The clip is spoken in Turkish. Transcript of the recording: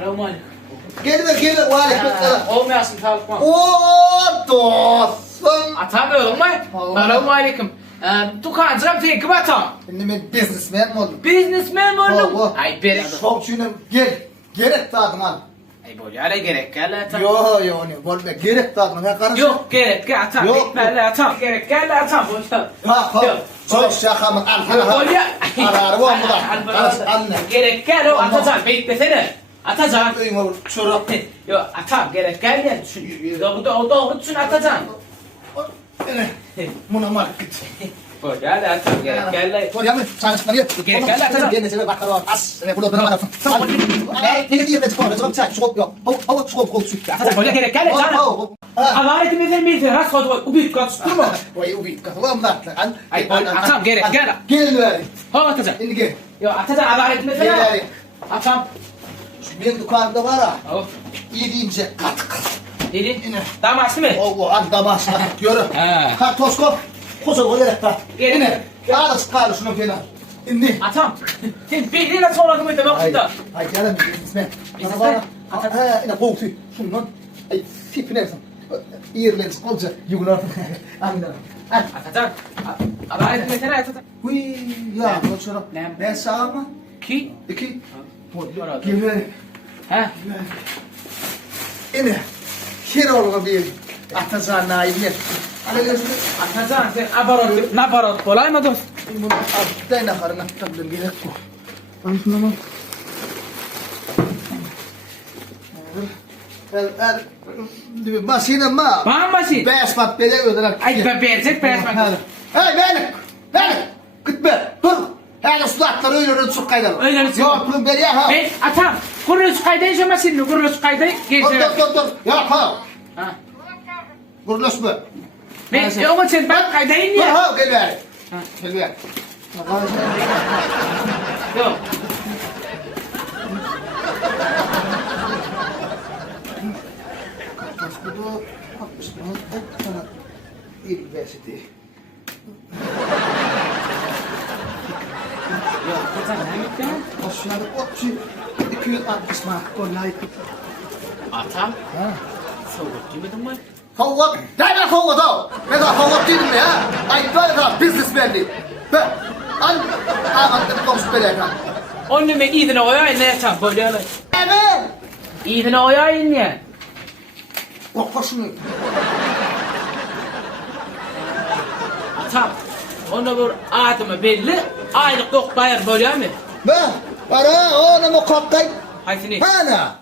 Selamun aleyküm. Gel aleykümselam. Olmayasın sağlıkma. Oo dostum. Atam öyle mi? Allah. Selamun aleyküm. Dukancıram tekip atam. Şimdi ben businessman mi oldum? Businessman mi oldum? Allah. Ay beri. Şovçuyum gerek tadım al. Ay böyle öyle gerek gel atam. Yo ne bolbe gerek tadım ne karışık. Yok gerek gel atam. Yok. Yok böyle atam. Gerek gel atam. Boşta. Ha çok şaka mı al hala. Öyle. Ararı var mı da? Karış anne. Gerek gel o atacan beklesene. Atacan. Duyun olur çorap. Yo atam gerek gel ya. O doğru düşün atacan. Buna market. Böyle hadi atam gerek gel. Koy yanı çalışma diye. Gerek gel atam. Gene seni bakalım. As. Ne burada bana. Tamam. Ne diye de çıkar. Çok çay çok yok. Hava çok kol süt. Böyle gerek gel canım. Havaret mi mi ras kodu u büyük kat tutma. Vay ubi katılam da. Ay atam gerek gel. Gel ver. Ha atacan. Şimdi gel. Yo atacan havaret mi Gel ver. Atam. Şu benim dükkanımda var ha. Oh. Yediğince kat. Dedi. Damaslı mı? O anda başla. Yürü. Ha. Kartoskop. Koca olarak da. Yine. Daha da çıkar şunu kenar. İndi. Atam. Sen birine sonra mı demek Ay, ki? ay gelin isme. İsmet, Bana atat- ha ina boğtu. Şundan. Ay tip nersin? İrlens kolca yugunar. Amina. Ay. Atacan. Havaret mi sana atacan? Huy ya bu şuna. Ne? Ben sağ mı? Ki? İki. Orada. Gel. Ha? İne. Şiroğlu bir. Atacan naibiyet. Hadi gel. Atacan sen abarot, nabarot kolay mı dost? Bunu abdayın akarına tabii gerek bu. Ben şuna mı? Basine ma. Bana basit. Beş pat bele ödenek. Ay ben verecek beğenmek. Hey benim. Gitme. Dur. Hele sulatları öyle su kaydalı. Öyle mi? Yok bunu beri ha. Ben atam. Kuruluş kaydı yaşamasın mı? Kuruluş kaydı geçiyor. Dur. Yok ha. Ha. Kuruluş mu? Ben o için ben kaydayım Dur ya. ha gel ver. Ha. Gel ver. Yok. Başkudu 60 bin sana University. Yok. Atacan ne gitti? Aşağıda 260 mark kolay. Atam. Ha. Soğuk gibi mi? Forward. Derler forward o. Ne kadar forward değil mi ya? Ay böyle kadar businessman'li. Ben aman da komşu böyle kan. Onu mu iyidine oyayın ne yapacağım böyle öyle. Evet. İyidine oyayın ya. Bak hoşunu. Atam. Onda bir adımı belli. Aylık yok bayar böyle mi? Ben. Para o ne mo kaptay. Haysini. Bana.